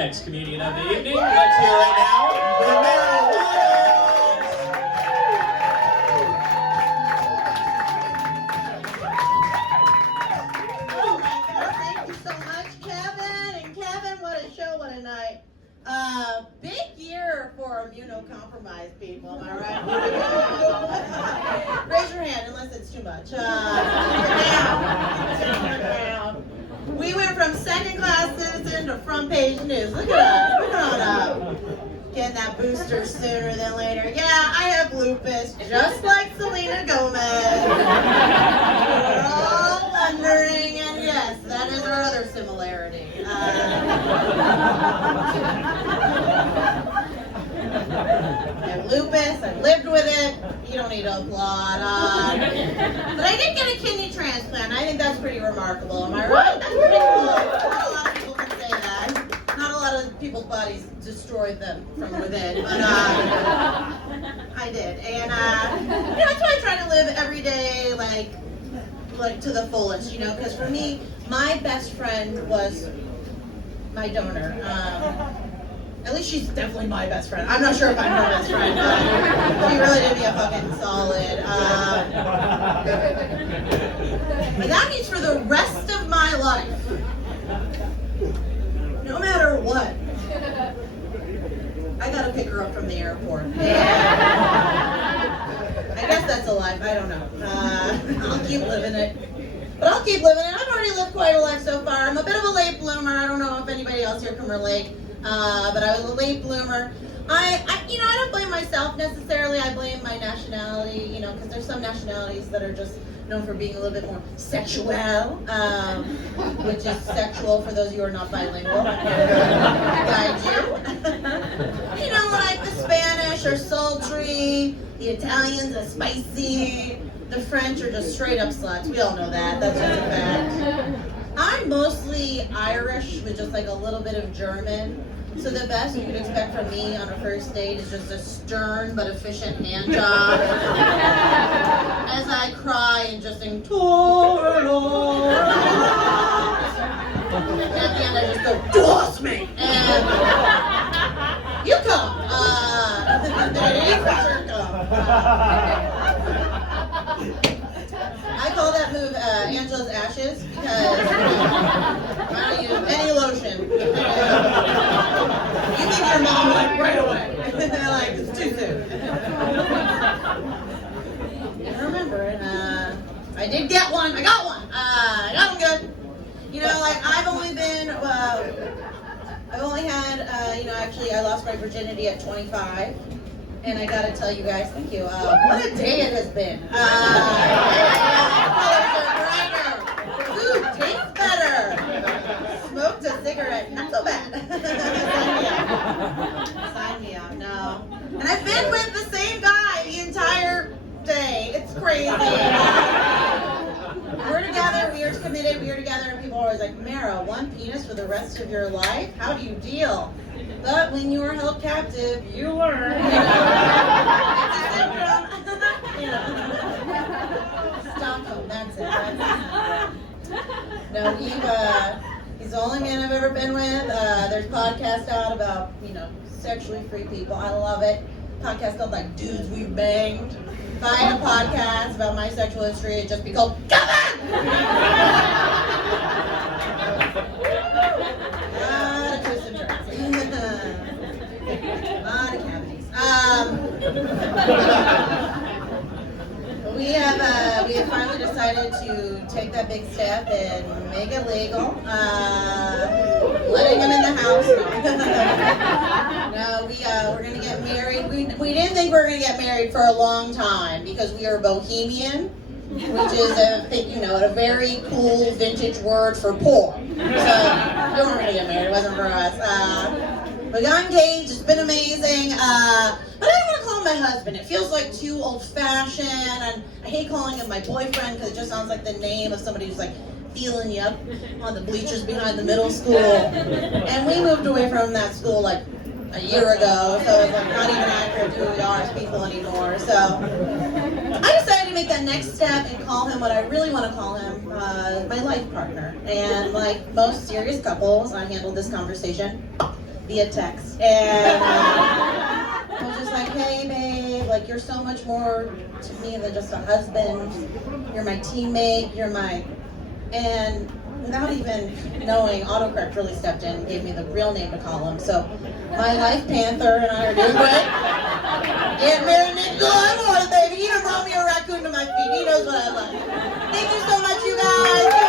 next comedian of the evening. Let's hear it now for Mara Wiles. Oh my God, thank you so much, Kevin. And Kevin, what a show, what a night. Big year for immunocompromised people, am I right? Raise your hand unless it's too much. Down. We went from second class citizen to front page news. Look at us, we're going up. Getting that booster sooner than later. Yeah, I have lupus, just like Selena Gomez. We're all wondering, and yes, that is our other similarity. I have lupus, I've lived with it, you don't need to applaud. But I did get a kidney transplant, I think that's pretty remarkable, am I right? That's pretty cool. Not a lot of people can say that. Not a lot of people's bodies destroyed them from within, but I did. And that's why I try to live every day like to the fullest, because for me, my best friend was my donor. At least she's definitely my best friend. I'm not sure if I'm her best friend, but she really did me a fucking solid. And that means for the rest of my life, no matter what, I gotta pick her up from the airport. I guess that's a life, I don't know. I'll keep living it. But I'll keep living it. I've already lived quite a life so far. I'm a bit of a late bloomer. I don't know if anybody else here can relate. But I was a late bloomer. I don't blame myself necessarily. I blame my nationality, because there's some nationalities that are just known for being a little bit more sexual, which is sexual for those of you who are not bilingual. I do. Like the Spanish are sultry, the Italians are spicy, the French are just straight up sluts. We all know that. That's just a fact. I'm mostly Irish with just like a little bit of German. So the best you could expect from me on a first date is just a stern but efficient hand job. As I cry and just sing, Torno. And at the end I just go, toss me! And you come. You for sure come. I call that move Angela's Ashes because I don't use any lotion. You think your mom right away. It's too soon. I remember it. I did get one. I got one. I got them good. I've only had, actually I lost my virginity at 25. And I gotta tell you guys, thank you. What a day it has been. Colors are brighter. Food tastes better. Smoked a cigarette, not so bad. Sign me up, no. And I've been with the same guy the entire day. It's crazy. We're together, we are committed, we are together, and people are always like, Mara, one penis for the rest of your life? How do you deal? But when you were held captive, you learn. Stockholm, that's it. No, he's the only man I've ever been with. There's podcasts out about, sexually free people. I love it. Podcast called Dudes We've Banged. If I had a podcast about my sexual history, it'd just be called Kevin! Twists and turns. A lot of cavities. We have finally decided to take that big step and make it legal. Letting him in the house. No, we're gonna get married. We didn't think we were gonna get married for a long time because we are bohemian, which is a very cool vintage word for poor. So we weren't gonna get married. It wasn't for us. We got engaged. It's been amazing. But I don't want to call him my husband. It feels like too old-fashioned, and I hate calling him my boyfriend because it just sounds like the name of somebody who's feeling you up on the bleachers behind the middle school. And we moved away from that school a year ago, so it's not even accurate to who we are as people anymore. So I decided to make that next step and call him what I really want to call him, my life partner. And like most serious couples, I handled this conversation via text. And I was just like, hey, babe, like, you're so much more to me than just a husband. You're my teammate. You're my... And without even knowing, autocorrect really stepped in and gave me the real name to call him. So my life panther and I are doing great. Get married next door, I'm on it, baby. He done brought me a raccoon to my feet. He knows what I like. Thank you so much, you guys.